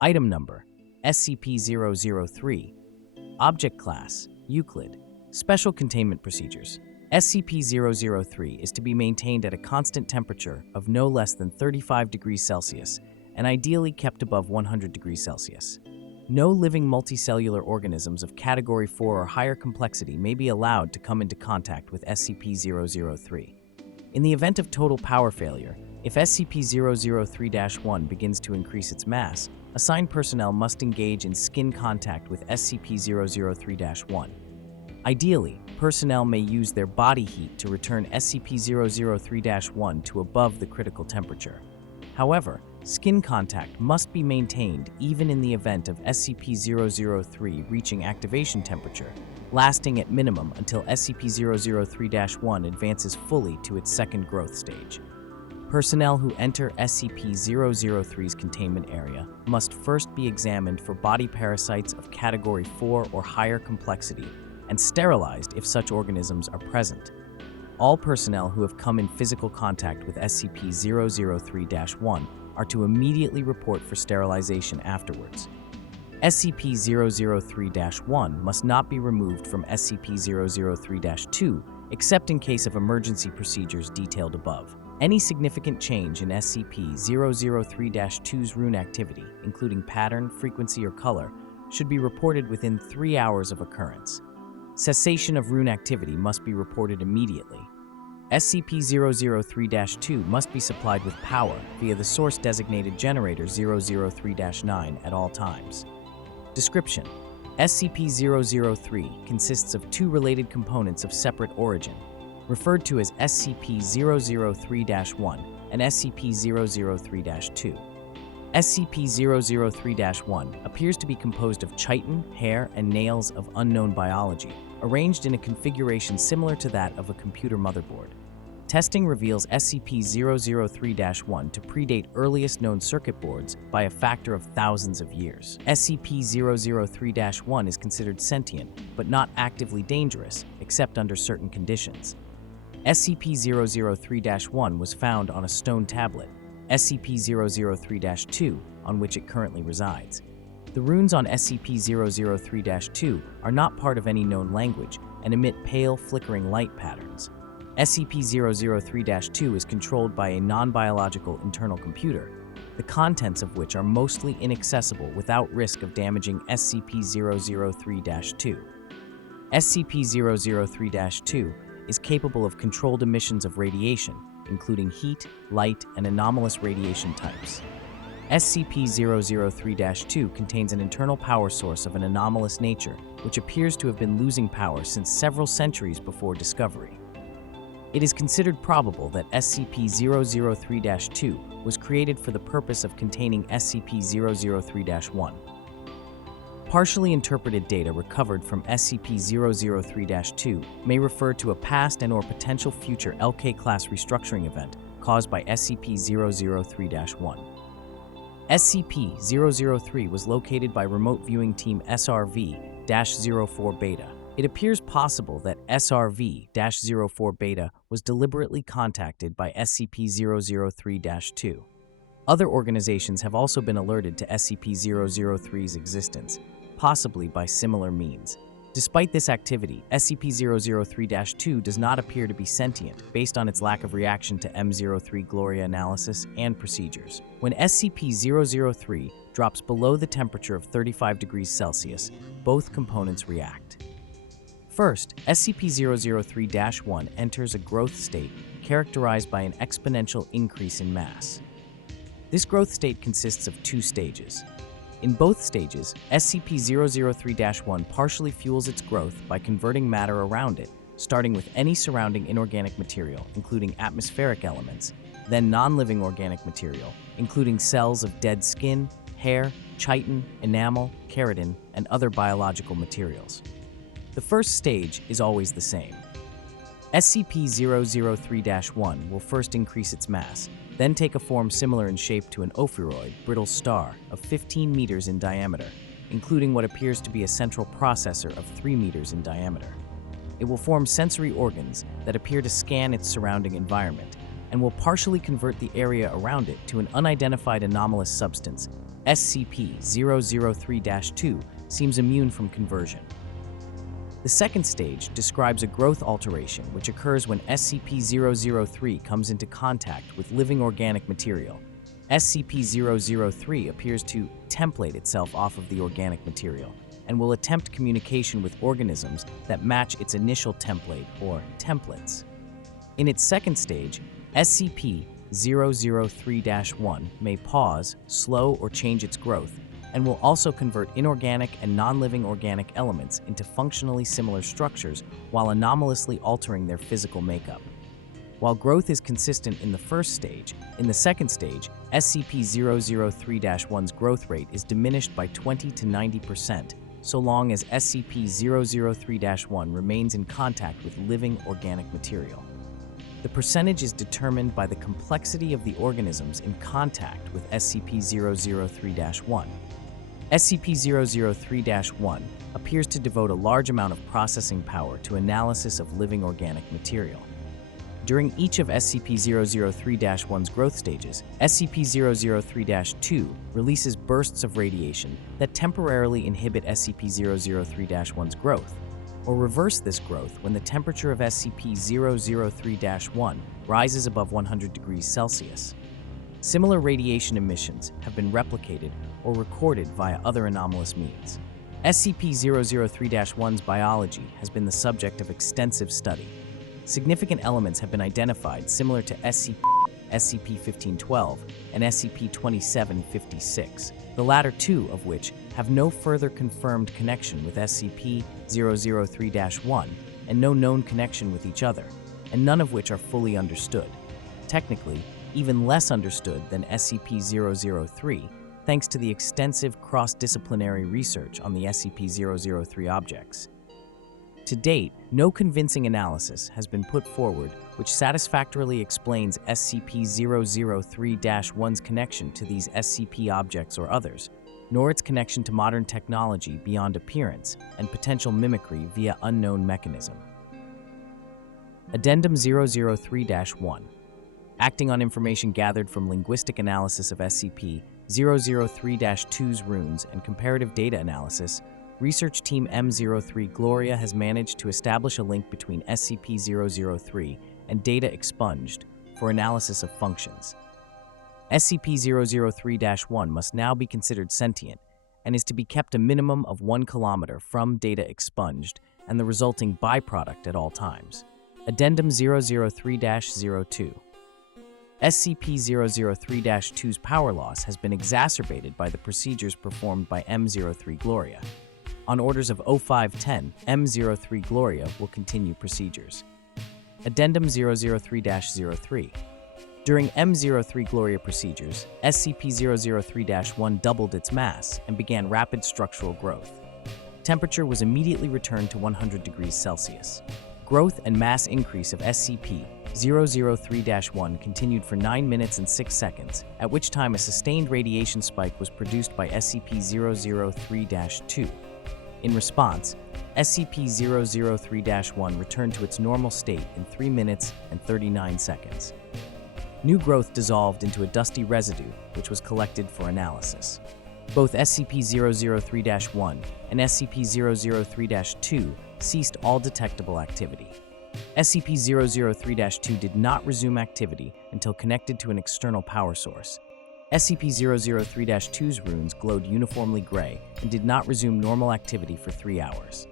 Item Number: SCP-003. Object Class: Euclid. Special Containment Procedures: SCP-003 is to be maintained at a constant temperature of no less than 35 degrees Celsius and ideally kept above 100 degrees Celsius. No living multicellular organisms of Category 4 or higher complexity may be allowed to come into contact with SCP-003. In the event of total power failure, if SCP-003-1 begins to increase its mass, assigned personnel must engage in skin contact with SCP-003-1. Ideally, personnel may use their body heat to return SCP-003-1 to above the critical temperature. However, skin contact must be maintained even in the event of SCP-003 reaching activation temperature, lasting at minimum until SCP-003-1 advances fully to its second growth stage. Personnel who enter SCP-003's containment area must first be examined for body parasites of Category 4 or higher complexity and sterilized if such organisms are present. All personnel who have come in physical contact with SCP-003-1 are to immediately report for sterilization afterwards. SCP-003-1 must not be removed from SCP-003-2 except in case of emergency procedures detailed above. Any significant change in SCP-003-2's rune activity, including pattern, frequency, or color, should be reported within 3 hours of occurrence. Cessation of rune activity must be reported immediately. SCP-003-2 must be supplied with power via the source-designated generator 003-9 at all times. Description: SCP-003 consists of two related components of separate origin, referred to as SCP-003-1 and SCP-003-2. SCP-003-1 appears to be composed of chitin, hair, and nails of unknown biology, arranged in a configuration similar to that of a computer motherboard. Testing reveals SCP-003-1 to predate earliest known circuit boards by a factor of thousands of years. SCP-003-1 is considered sentient, but not actively dangerous, except under certain conditions. SCP-003-1 was found on a stone tablet, SCP-003-2, on which it currently resides. The runes on SCP-003-2 are not part of any known language and emit pale, flickering light patterns. SCP-003-2 is controlled by a non-biological internal computer, the contents of which are mostly inaccessible without risk of damaging SCP-003-2. SCP-003-2 is capable of controlled emissions of radiation, including heat, light, and anomalous radiation types. SCP-003-2 contains an internal power source of an anomalous nature, which appears to have been losing power since several centuries before discovery. It is considered probable that SCP-003-2 was created for the purpose of containing SCP-003-1. Partially interpreted data recovered from SCP-003-2 may refer to a past and/or potential future LK-class restructuring event caused by SCP-003-1. SCP-003 was located by Remote Viewing Team SRV-04 Beta. It appears possible that SRV-04 Beta was deliberately contacted by SCP-003-2. Other organizations have also been alerted to SCP-003's existence, possibly by similar means. Despite this activity, SCP-003-2 does not appear to be sentient based on its lack of reaction to M03 Gloria analysis and procedures. When SCP-003 drops below the temperature of 35 degrees Celsius, both components react. First, SCP-003-1 enters a growth state characterized by an exponential increase in mass. This growth state consists of two stages. In both stages, SCP-003-1 partially fuels its growth by converting matter around it, starting with any surrounding inorganic material, including atmospheric elements, then non-living organic material, including cells of dead skin, hair, chitin, enamel, keratin, and other biological materials. The first stage is always the same. SCP-003-1 will first increase its mass, then take a form similar in shape to an ophiroid, brittle star of 15 meters in diameter, including what appears to be a central processor of 3 meters in diameter. It will form sensory organs that appear to scan its surrounding environment and will partially convert the area around it to an unidentified anomalous substance. SCP-003-2 seems immune from conversion. The second stage describes a growth alteration which occurs when SCP-003 comes into contact with living organic material. SCP-003 appears to template itself off of the organic material and will attempt communication with organisms that match its initial template or templates. In its second stage, SCP-003-1 may pause, slow, or change its growth, and will also convert inorganic and non-living organic elements into functionally similar structures while anomalously altering their physical makeup. While growth is consistent in the first stage, in the second stage, SCP-003-1's growth rate is diminished by 20 to 90%, so long as SCP-003-1 remains in contact with living organic material. The percentage is determined by the complexity of the organisms in contact with SCP-003-1. SCP-003-1 appears to devote a large amount of processing power to analysis of living organic material. During each of SCP-003-1's growth stages, SCP-003-2 releases bursts of radiation that temporarily inhibit SCP-003-1's growth, or reverse this growth when the temperature of SCP-003-1 rises above 100 degrees Celsius. Similar radiation emissions have been replicated or recorded via other anomalous means. SCP-003-1's biology has been the subject of extensive study. Significant elements have been identified similar to SCP-1512 and SCP-2756, the latter two of which have no further confirmed connection with SCP-003-1 and no known connection with each other, and none of which are fully understood. Technically, even less understood than SCP-003, thanks to the extensive cross-disciplinary research on the SCP-003 objects. To date, no convincing analysis has been put forward which satisfactorily explains SCP-003-1's connection to these SCP objects or others, nor its connection to modern technology beyond appearance and potential mimicry via unknown mechanism. Addendum 003-1. Acting on information gathered from linguistic analysis of SCP-003-2's runes and comparative data analysis, Research Team M03 Gloria has managed to establish a link between SCP-003 and data expunged for analysis of functions. SCP-003-1 must now be considered sentient and is to be kept a minimum of 1 kilometer from data expunged and the resulting byproduct at all times. Addendum 003-02. SCP-003-2's power loss has been exacerbated by the procedures performed by M03 Gloria. On orders of 0510, M03 Gloria will continue procedures. Addendum 003-03. During M03 Gloria procedures, SCP-003-1 doubled its mass and began rapid structural growth. Temperature was immediately returned to 100 degrees Celsius. Growth and mass increase of SCP-003-1 continued for 9 minutes and 6 seconds, at which time a sustained radiation spike was produced by SCP-003-2. In response, SCP-003-1 returned to its normal state in 3 minutes and 39 seconds. New growth dissolved into a dusty residue, which was collected for analysis. Both SCP-003-1 and SCP-003-2 ceased all detectable activity. SCP-003-2 did not resume activity until connected to an external power source. SCP-003-2's runes glowed uniformly gray and did not resume normal activity for 3 hours.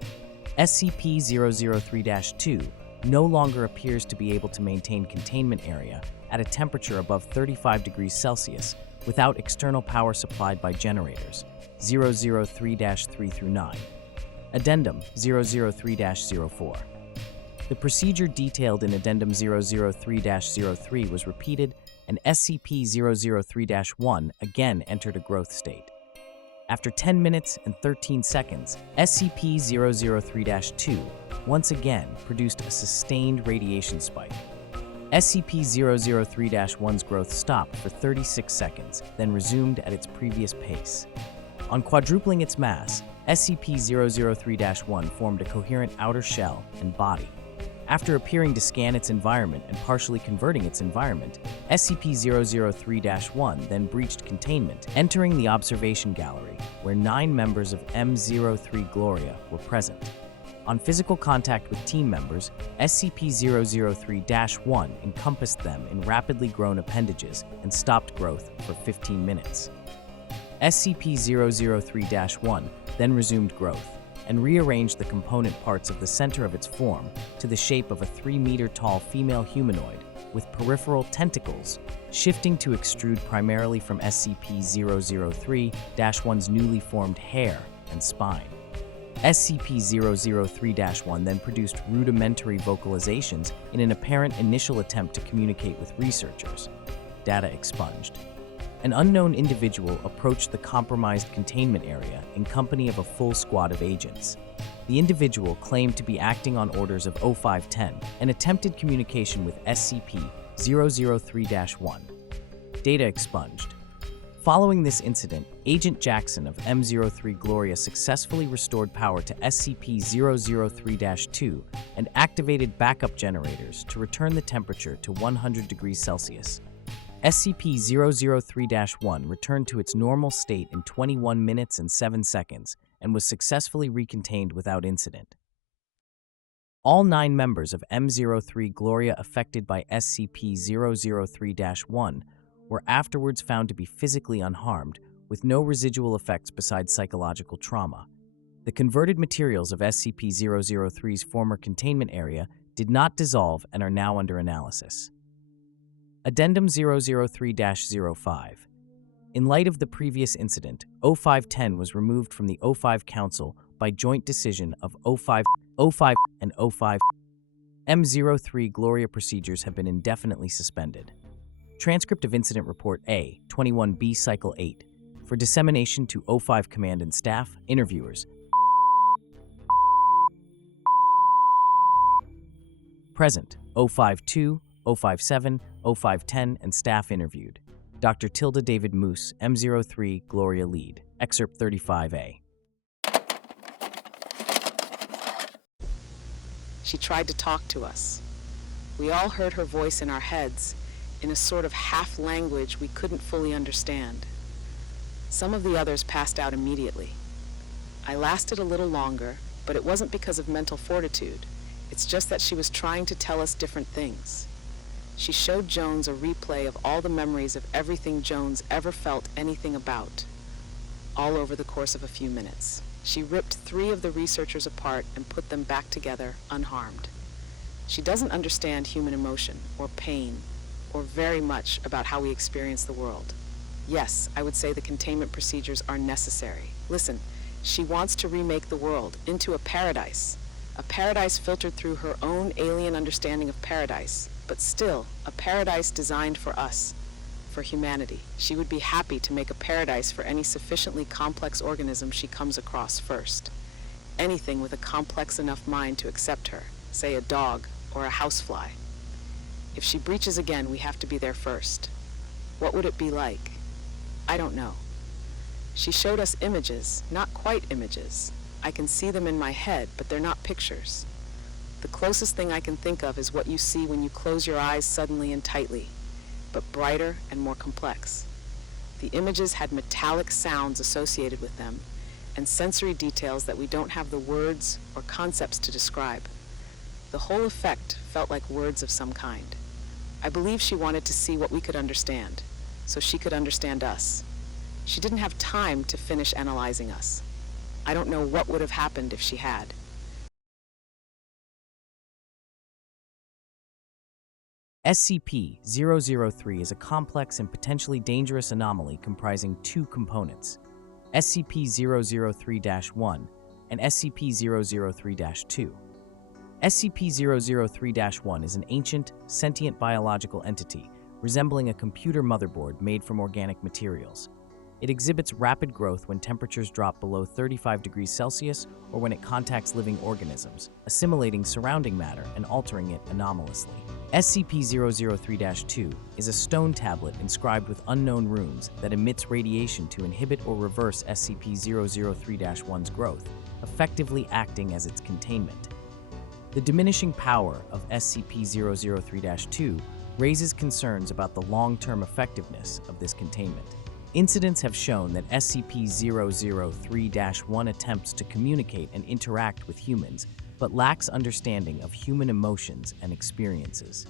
SCP-003-2 no longer appears to be able to maintain containment area at a temperature above 35 degrees Celsius without external power supplied by generators, 003-3-9. Addendum 003-04. The procedure detailed in Addendum 003-03 was repeated, and SCP-003-1 again entered a growth state. After 10 minutes and 13 seconds, SCP-003-2 once again produced a sustained radiation spike. SCP-003-1's growth stopped for 36 seconds, then resumed at its previous pace. On quadrupling its mass, SCP-003-1 formed a coherent outer shell and body. After appearing to scan its environment and partially converting its environment, SCP-003-1 then breached containment, entering the observation gallery, where 9 members of M03 Gloria were present. On physical contact with team members, SCP-003-1 encompassed them in rapidly grown appendages and stopped growth for 15 minutes. SCP-003-1 then resumed growth and rearranged the component parts of the center of its form to the shape of a 3-meter-tall female humanoid with peripheral tentacles, shifting to extrude primarily from SCP-003-1's newly formed hair and spine. SCP-003-1 then produced rudimentary vocalizations in an apparent initial attempt to communicate with researchers. Data expunged. An unknown individual approached the compromised containment area in company of a full squad of agents. The individual claimed to be acting on orders of O510 and attempted communication with SCP-003-1. Data expunged. Following this incident, Agent Jackson of M03 Gloria successfully restored power to SCP-003-2 and activated backup generators to return the temperature to 100 degrees Celsius. SCP-003-1 returned to its normal state in 21 minutes and 7 seconds and was successfully recontained without incident. All 9 members of M03 Gloria affected by SCP-003-1 were afterwards found to be physically unharmed, with no residual effects besides psychological trauma. The converted materials of SCP-003's former containment area did not dissolve and are now under analysis. Addendum 003-05. In light of the previous incident, O510 was removed from the O5 Council by joint decision of O5 and O5. M03 Gloria procedures have been indefinitely suspended. Transcript of Incident Report A, 21B Cycle 8, for dissemination to O5 Command and Staff, interviewers. Present, O52, O57, O510, and staff interviewed. Dr. Tilda David Moose, M03, Gloria Lead. Excerpt 35A. She tried to talk to us. We all heard her voice in our heads, in a sort of half-language we couldn't fully understand. Some of the others passed out immediately. I lasted a little longer, but it wasn't because of mental fortitude. It's just that she was trying to tell us different things. She showed Jones a replay of all the memories of everything Jones ever felt anything about, all over the course of a few minutes. She ripped 3 of the researchers apart and put them back together unharmed. She doesn't understand human emotion or pain or very much about how we experience the world. Yes, I would say the containment procedures are necessary. Listen, she wants to remake the world into a paradise filtered through her own alien understanding of paradise, but still a paradise designed for us, for humanity. She would be happy to make a paradise for any sufficiently complex organism she comes across first. Anything with a complex enough mind to accept her, say a dog or a housefly. If she breaches again, we have to be there first. What would it be like? I don't know. She showed us images, not quite images. I can see them in my head, but they're not pictures. The closest thing I can think of is what you see when you close your eyes suddenly and tightly, but brighter and more complex. The images had metallic sounds associated with them, and sensory details that we don't have the words or concepts to describe. The whole effect felt like words of some kind. I believe she wanted to see what we could understand, so she could understand us. She didn't have time to finish analyzing us. I don't know what would have happened if she had. SCP-003 is a complex and potentially dangerous anomaly comprising 2 components, SCP-003-1 and SCP-003-2. SCP-003-1 is an ancient, sentient biological entity resembling a computer motherboard made from organic materials. It exhibits rapid growth when temperatures drop below 35 degrees Celsius or when it contacts living organisms, assimilating surrounding matter and altering it anomalously. SCP-003-2 is a stone tablet inscribed with unknown runes that emits radiation to inhibit or reverse SCP-003-1's growth, effectively acting as its containment. The diminishing power of SCP-003-2 raises concerns about the long-term effectiveness of this containment. Incidents have shown that SCP-003-1 attempts to communicate and interact with humans, but lacks understanding of human emotions and experiences.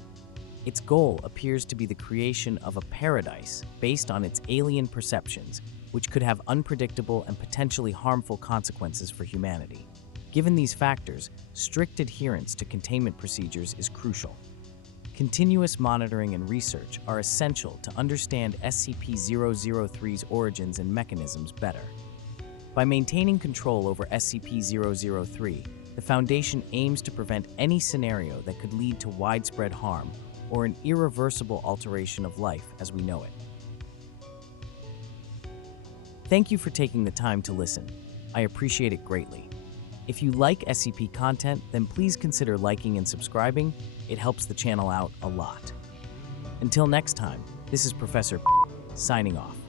Its goal appears to be the creation of a paradise based on its alien perceptions, which could have unpredictable and potentially harmful consequences for humanity. Given these factors, strict adherence to containment procedures is crucial. Continuous monitoring and research are essential to understand SCP-003's origins and mechanisms better. By maintaining control over SCP-003, the Foundation aims to prevent any scenario that could lead to widespread harm or an irreversible alteration of life as we know it. Thank you for taking the time to listen. I appreciate it greatly. If you like SCP content, then please consider liking and subscribing. It helps the channel out a lot. Until next time, this is Professor signing off.